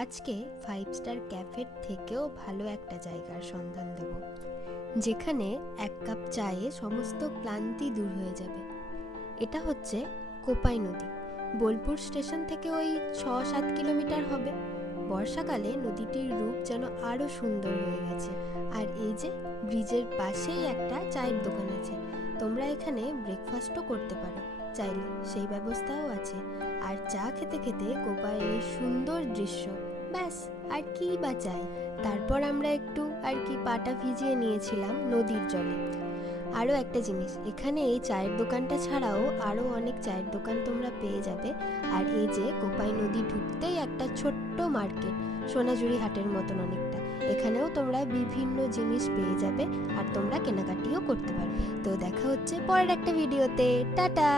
আজকে 5 স্টার ক্যাফের থেকেও ভালো একটা জায়গার সন্ধান দেব, যেখানে এক কাপ চায়ে সমস্ত ক্লান্তি দূর হয়ে যাবে। এটা হচ্ছে কোপাই নদী। বোলপুর স্টেশন থেকে ওই 6-7 কিলোমিটার হবে। বর্ষাকালে নদীটির রূপ যেন আরও সুন্দর হয়ে গেছে। আর এই যে ব্রিজের পাশেই একটা চায়ের দোকান আছে, তোমরা এখানে ব্রেকফাস্টও করতে পারো চাইলে, সেই ব্যবস্থাও আছে। আর চা খেতে খেতে কোপাইয়ের এই সুন্দর দৃশ্য, ব্যাস আর কি বা চাই। তারপর আমরা একটু পাটা ভিজিয়ে নিয়েছিলাম নদীর জলে। আরও একটা জিনিস, এখানে এই চায়ের দোকানটা ছাড়াও আরও অনেক চায়ের দোকান তোমরা পেয়ে যাবে। আর এই যে কোপাই নদী ঢুকতেই একটা ছোট্ট মার্কেট, সোনাঝুরি হাটের মতন অনেকটা, এখানেও তোমরা বিভিন্ন জিনিস পেয়ে যাবে আর তোমরা কেনাকাটিও করতে পারবে। তো দেখা হচ্ছে পরের একটা ভিডিওতে। টাটা।